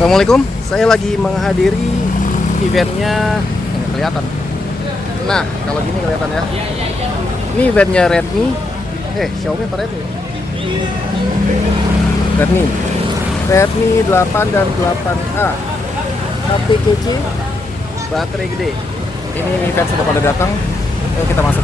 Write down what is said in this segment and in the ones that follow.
Assalamualaikum, saya lagi menghadiri eventnya, nggak kelihatan. Nah, kalau gini kelihatan ya. Ini eventnya Redmi, Xiaomi apa Redmi? Redmi 8 dan 8A, HP kece, baterai gede. Ini event sudah pada datang, yuk kita masuk.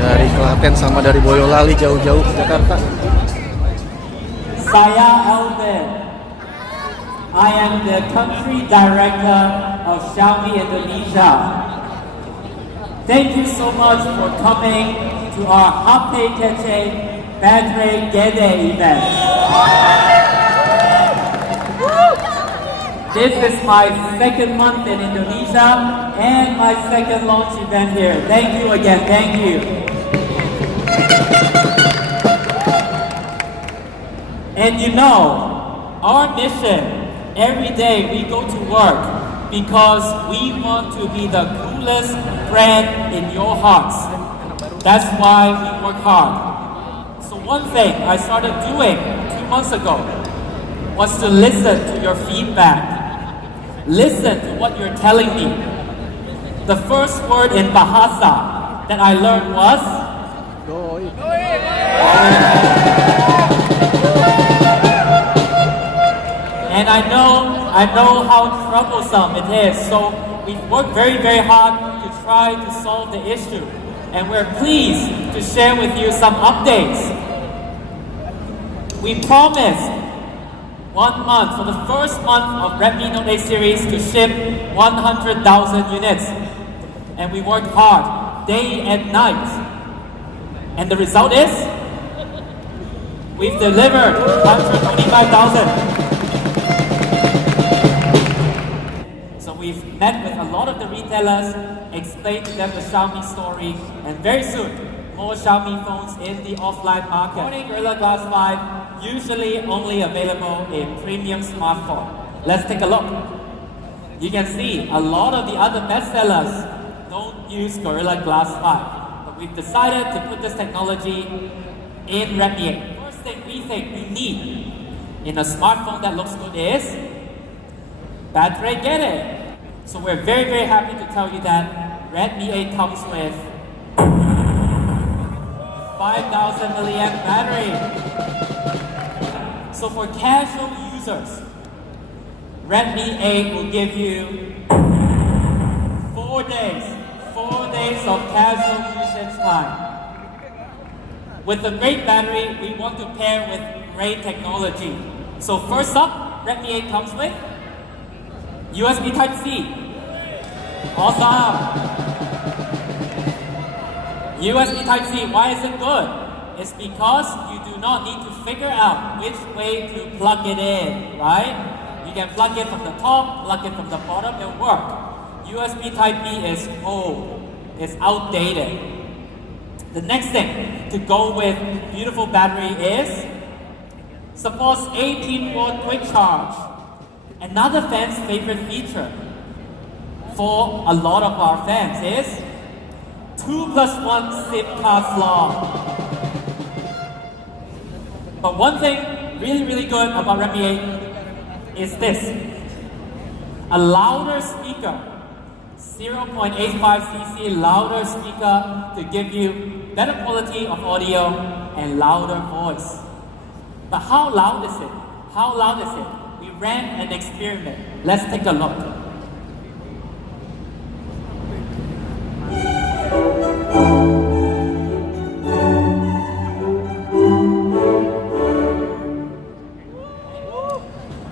Dari Klaten sama dari Boyolali jauh-jauh ke Jakarta. Saya Alvin. I am the country director of Xiaomi Indonesia. Thank you so much for coming to our HP Kece Baterai Gede event. This is my second month in Indonesia and my second launch event here. Thank you again, thank you. And you know, our mission, every day we go to work because we want to be the coolest brand in your hearts. That's why we work hard. So one thing I started doing 2 months ago was to listen to your feedback. Listen to what you're telling me. The first word in Bahasa that I learned was and I know how troublesome it is. So we've worked very, very hard to try to solve the issue. And we're pleased to share with you some updates. We promised 1 month, for the first month of Redmi Note 8 series, to ship 100,000 units. And we worked hard, day and night. And the result is, we've delivered 125,000. So we've met with a lot of the retailers, explained to them the Xiaomi story, and very soon, more Xiaomi phones in the offline market. Gorilla Glass 5, usually only available in premium smartphone. Let's take a look. You can see a lot of the other bestsellers don't use Gorilla Glass 5, but we've decided to put this technology in Redmi 8. First thing we think we need in a smartphone that looks good is battery gede. So we're very, very happy to tell you that Redmi 8 comes with 5,000 milliamp battery. So for casual users, Redmi 8 will give you 4 days of casual usage time. With a great battery, we want to pair with great technology. So first up, Redmi 8 comes with USB Type-C. Awesome! USB Type-C, why is it good? It's because you do not need to figure out which way to plug it in, right? You can plug it from the top, plug it from the bottom, it'll work. USB Type-B is old, it's outdated. The next thing to go with beautiful battery is supports 18-volt quick charge. Another fan's favorite feature for a lot of our fans is 2+1 SIM card slot. But one thing really, really good about Redmi 8 is this. A louder speaker, 0.85 cc louder speaker to give you better quality of audio and louder voice. But how loud is it? How loud is it? We ran an experiment. Let's take a look.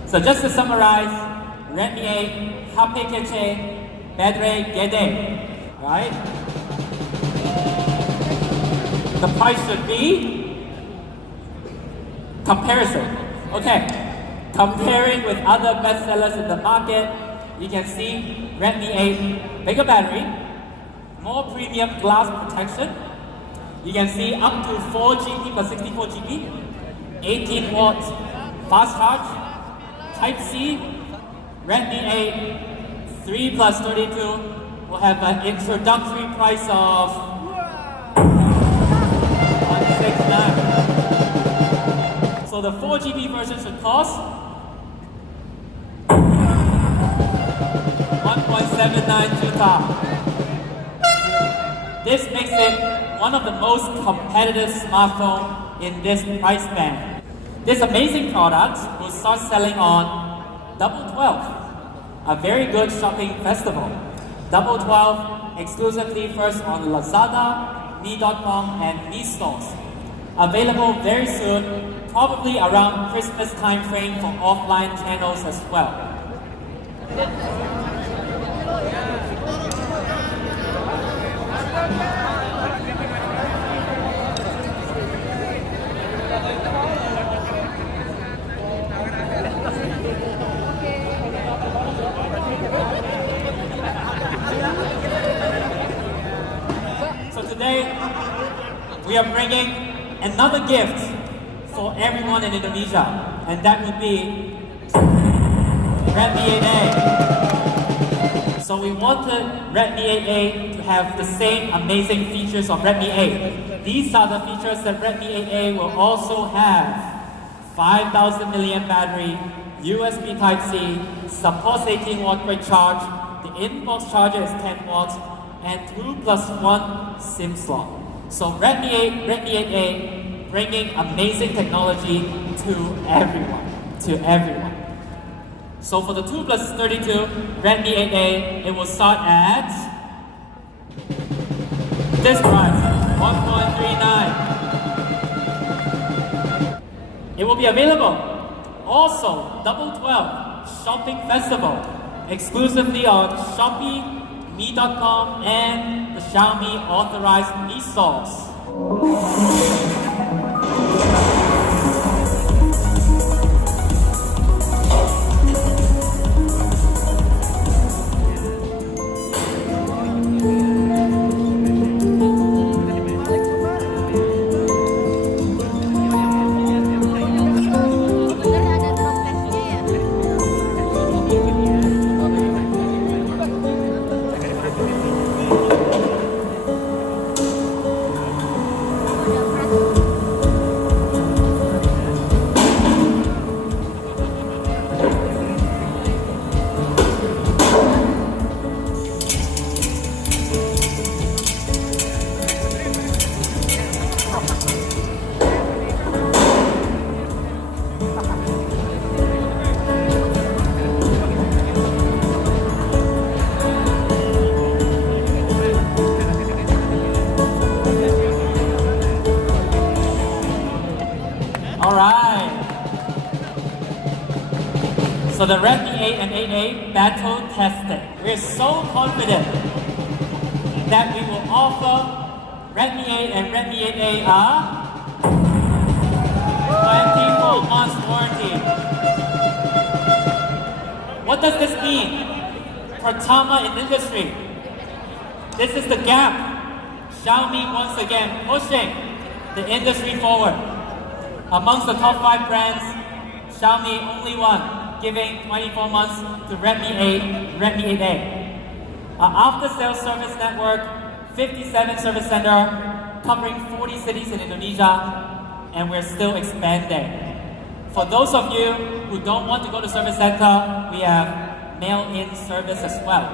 So just to summarize, Redmi 8, HP kece, baterai gede, right? The price should be comparison. Okay, comparing with other bestsellers in the market, you can see Redmi 8, bigger battery, more premium glass protection. You can see up to 4 GB plus 64 GB, 18 watts fast charge, Type-C, Redmi 8, 3 plus 32 will have an introductory price of 169. So the 4 GB version should cost 1.79 juta. This makes it one of the most competitive smartphones in this price band. This amazing product will start selling on Double 12, a very good shopping festival. Double 12 exclusively first on Lazada, Mi.com, and Mi stores. Available very soon, probably around Christmas time frame for offline channels as well. So today, we are bringing another gift for everyone in Indonesia, and that would be Redmi 8A. So we wanted Redmi 8A to have the same amazing features of Redmi 8. These are the features that Redmi 8A will also have. 5,000 milliamp battery, USB Type-C, supports 18 watt quick charge, the inbox charger is 10 watts, and 2+1 SIM slot. So Redmi 8A, bringing amazing technology to everyone, So for the 2 plus 32 Redmi 8A, it will start at this price, 1.39. It will be available also Double 12 Shopping Festival, exclusively on Shopee, Mi.com, and the Xiaomi authorized Mi stores. Alright. So the Redmi 8 and 8A battle tested. We're so confident that we will offer Redmi 8 and Redmi 8A a 24 months warranty. What does this mean? Pratama in industry. This is the gap. Xiaomi once again pushing the industry forward. Amongst the top 5 brands, Xiaomi only one, giving 24 months to Redmi 8, Redmi 8A. After sales service network, 57 service center, covering 40 cities in Indonesia, and we're still expanding. For those of you who don't want to go to service center, we have mail-in service as well.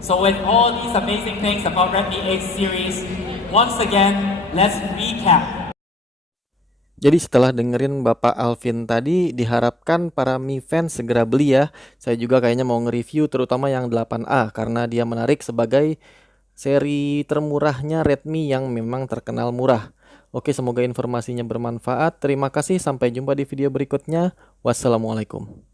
So with all these amazing things about Redmi 8 series, once again, let's recap. Jadi setelah dengerin Bapak Alvin tadi, diharapkan para Mi fans segera beli ya. Saya juga kayaknya mau nge-review terutama yang 8A karena dia menarik sebagai seri termurahnya Redmi yang memang terkenal murah. Oke, semoga informasinya bermanfaat. Terima kasih, sampai jumpa di video berikutnya. Wassalamualaikum.